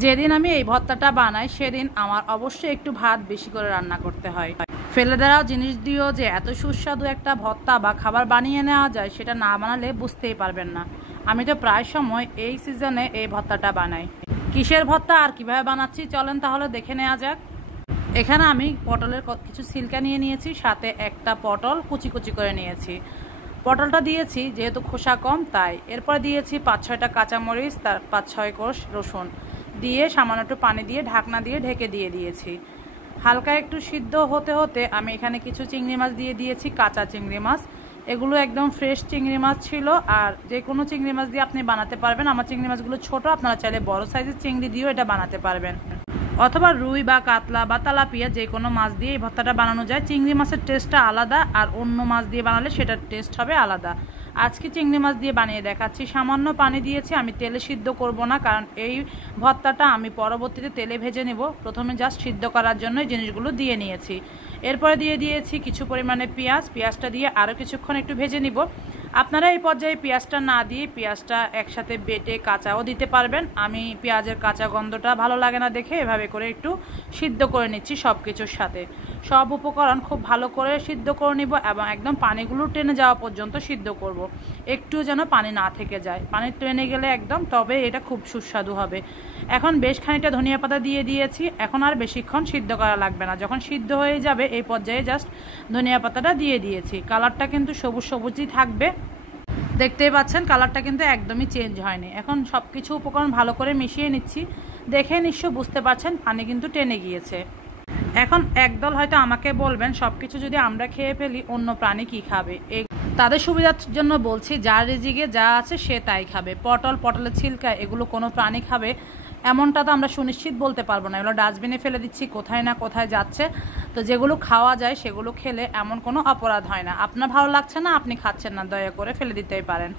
যেদিন আমি এই ভর্তাটা বানাই সেদিন আমার অবশ্যই একটু ভাত বেশি করে রান্না করতে হয়। ফেলে দেওয়া জিনিস দিয়েও যে এত সুস্বাদু একটা ভর্তা বা খাবার বানিয়ে নেওয়া যায় সেটা না বানালে বুঝতেই পারবেন না। আমি তো প্রায় সময় এই সিজনে এই ভর্তাটা বানাই। কিসের ভর্তা আর কিভাবে বানাচ্ছি চলেন তাহলে দেখে নেওয়া যাক। এখানে আমি পটলের কিছু ছিলকা নিয়ে নিয়েছি, সাথে একটা পটল কুচি কুচি করে নিয়েছি। পটলটা দিয়েছি যেহেতু খোসা কম তাই। এরপর দিয়েছি 5-6টা কাঁচামরিচ, তার 5-6 কোষ রসুন দিয়ে সামান্য একটু পানি দিয়ে ঢাকনা দিয়ে ঢেকে দিয়েছি। হালকা একটু সিদ্ধ হতে হতে আমি এখানে কিছু চিংড়ি মাছ দিয়ে দিয়েছি, কাঁচা চিংড়ি মাছ। এগুলো একদম ফ্রেশ চিংড়ি মাছ ছিল, আর যে কোনো চিংড়ি মাছ দিয়ে আপনি বানাতে পারবেন। আমার চিংড়ি মাছগুলো ছোট, আপনারা চাইলে বড় সাইজের চিংড়ি দিয়েও এটা বানাতে পারবেন, অথবা রুই বা কাতলা বা তেলাপিয়া যে কোনো মাছ দিয়ে এই ভর্তাটা বানানো যায়। চিংড়ি মাছের টেস্টটা আলাদা, আর অন্য মাছ দিয়ে বানালে সেটার টেস্ট হবে আলাদা। আজকে চিংড়ি মাছ দিয়ে বানিয়ে দেখাচ্ছি। সামান্য পানি দিয়েছি, আমি তেলে সিদ্ধ করব না, কারণ এই ভর্তাটা আমি পরবর্তীতে তেলে ভেজে নেব। প্রথমে জাস্ট সিদ্ধ করার জন্য এই জিনিসগুলো দিয়ে নিয়েছি। এরপরে দিয়ে দিয়েছি কিছু পরিমাণে পেঁয়াজটা দিয়ে আরও কিছুক্ষণ একটু ভেজে নিব। আপনারা এই পর্যায়ে পেঁয়াজটা না দিয়ে পেঁয়াজটা একসাথে বেটে কাঁচাও দিতে পারবেন। আমি পেঁয়াজের কাঁচা গন্ধটা ভালো লাগে না দেখে এভাবে করে একটু সিদ্ধ করে নিচ্ছি সব কিছুর সাথে। সব উপকরণ খুব ভালো করে সিদ্ধ করে নিব এবং একদম পানিগুলো টেনে যাওয়া পর্যন্ত সিদ্ধ করব। একটু যেন পানি না থেকে যায়, পানি টেনে গেলে একদম তবে এটা খুব সুস্বাদু হবে। এখন বেশ খানিকটা ধনিয়া পাতা দিয়ে দিয়েছি। এখন আর বেশিক্ষণ সিদ্ধ করা লাগবে না, যখন সিদ্ধ হয়ে যাবে এই পর্যায়ে জাস্ট ধনিয়া পাতাটা দিয়ে দিয়েছি। কালারটা কিন্তু সবুজ সবুজই থাকবে, দেখতেই পাচ্ছেন কালারটা কিন্তু একদমই চেঞ্জ হয়নি। এখন সব কিছু উপকরণ ভালো করে মিশিয়ে নিচ্ছি। দেখে নিশ্চয় বুঝতে পারছেন পানি কিন্তু টেনে গিয়েছে। এখন একদল হয়তো আমাকে বলবেন সব কিছু যদি আমরা খেয়ে ফেলি অন্য প্রাণী কি খাবে। এই তাদের সুবিধার জন্য বলছি, যার রিজিকে যা আছে সে তাই খাবে। পটলের ছিলকা এগুলো কোনো প্রাণী খাবে এমনটা তো আমরা সুনিশ্চিত বলতে পারবো না। এগুলো ডাস্টবিনে ফেলে দিচ্ছি, কোথায় না কোথায় যাচ্ছে। তো যেগুলো খাওয়া যায় সেগুলো খেলে এমন কোনো অপরাধ হয় না। আপনার ভালো লাগছে না, আপনি খাচ্ছেন না, দয়া করে ফেলে দিতেই পারেন।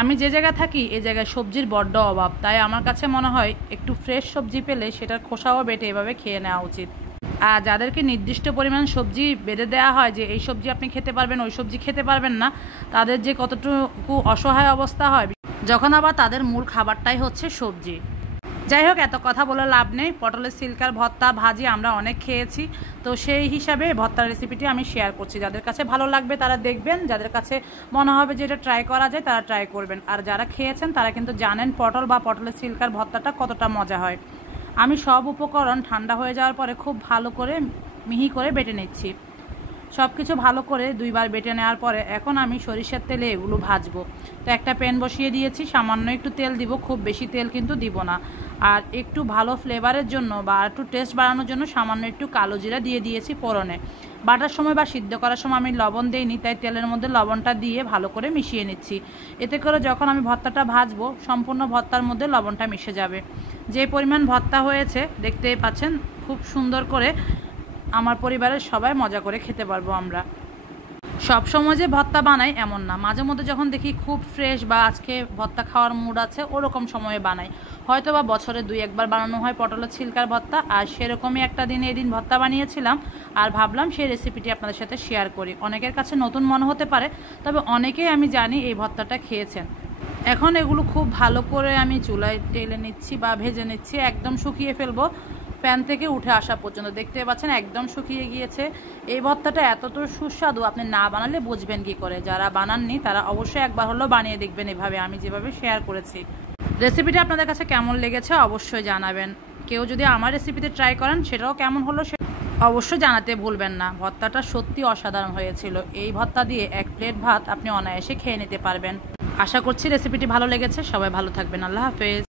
আমি যে জায়গায় থাকি এই জায়গায় সবজির বড্ড অভাব, তাই আমার কাছে মনে হয় একটু ফ্রেশ সবজি পেলে সেটার খোসাও বেটে এভাবে খেয়ে নেওয়া উচিত। আর যাদেরকে নির্দিষ্ট পরিমাণ সবজি বেঁধে দেওয়া হয় যে এই সবজি আপনি খেতে পারবেন ওই সবজি খেতে পারবেন না, তাদের যে কতটুকু অসহায় অবস্থা হয়, যখন আবার তাদের মূল খাবারটাই হচ্ছে সবজি। যাই হোক, এত কথা বলে লাভ নেই। পটলের সিল্কার ভর্তা ভাজি আমরা অনেক খেয়েছি, তো সেই হিসাবে ভর্তার রেসিপিটি আমি শেয়ার করছি। যাদের কাছে ভালো লাগবে তারা দেখবেন, যাদের কাছে মনে হবে যে এটা ট্রাই করা যায় তারা ট্রাই করবেন। আর যারা খেয়েছেন তারা কিন্তু জানেন পটল বা পটলের সিল্কার ভর্তাটা কতটা মজা হয়। আমি সব উপকরণ ঠান্ডা হয়ে যাওয়ার পরে খুব ভালো করে মিহি করে বেটে নিচ্ছি। সব কিছু ভালো করে 2বার বেটে নেওয়ার পরে এখন আমি সরিষার তেলে এগুলো ভাজবো। তো একটা প্যান বসিয়ে দিয়েছি, সামান্য একটু তেল দিব, খুব বেশি তেল কিন্তু দিব না। আর একটু ভালো ফ্লেভারের জন্য বা একটু টেস্ট বাড়ানোর জন্য সামান্য একটু কালো জিরা দিয়ে দিয়েছি ফোড়নে। বাটার সময় বা সিদ্ধ করার সময় আমি লবণ দিইনি, তাই তেলের মধ্যে লবণটা দিয়ে ভালো করে মিশিয়ে নিচ্ছি। এতে করে যখন আমি ভর্তাটা ভাজবো সম্পূর্ণ ভর্তার মধ্যে লবণটা মিশে যাবে। যে পরিমাণ ভর্তা হয়েছে দেখতেই পাচ্ছেন, খুব সুন্দর করে আমার পরিবারের সবাই মজা করে খেতে পারবো আমরা। সব সময় যে ভর্তা বানাই এমন না, মাঝে মধ্যে যখন দেখি খুব ফ্রেশ বা আজকে ভর্তা খাওয়ার মুড আছে ওরকম সময়ে বানাই। হয়তো বা বছরে 2-1বার বানানো হয় পটলের ছিলকার ভর্তা, আর সেরকমই একটা দিনে এদিন ভর্তা বানিয়েছিলাম আর ভাবলাম সেই রেসিপিটি আপনাদের সাথে শেয়ার করি। অনেকের কাছে নতুন মনে হতে পারে, তবে অনেকেই আমি জানি এই ভর্তাটা খেয়েছেন। এখন এগুলো খুব ভালো করে আমি চুলায় টেলে নিচ্ছি বা ভেজে নিচ্ছি, একদম শুকিয়ে ফেলবো প্যান থেকে উঠে আসা পর্যন্ত। দেখতে পাচ্ছেন একদম শুকিয়ে গিয়েছে। এই ভর্তাটা এতটা সুস্বাদু আপনি না বানালে বুঝবেন কি করে। যারা বানাননি তারা অবশ্যই একবার হলেও বানিয়ে দেখবেন এভাবে আমি যেভাবে শেয়ার করেছি। রেসিপিটা আপনাদের কাছে কেমন লেগেছে অবশ্যই জানাবেন। কেউ যদি আমার রেসিপিতে ট্রাই করেন সেটাও কেমন হলো অবশ্যই জানাতে ভুলবেন না। ভর্তাটা সত্যি অসাধারণ হয়েছিল। এই ভর্তা দিয়ে 1 প্লেট ভাত আপনি অনায়াসে খেয়ে নিতে পারবেন। আশা করছি রেসিপিটি ভালো লেগেছে। সবাই ভালো থাকবেন। আল্লাহ হাফেজ।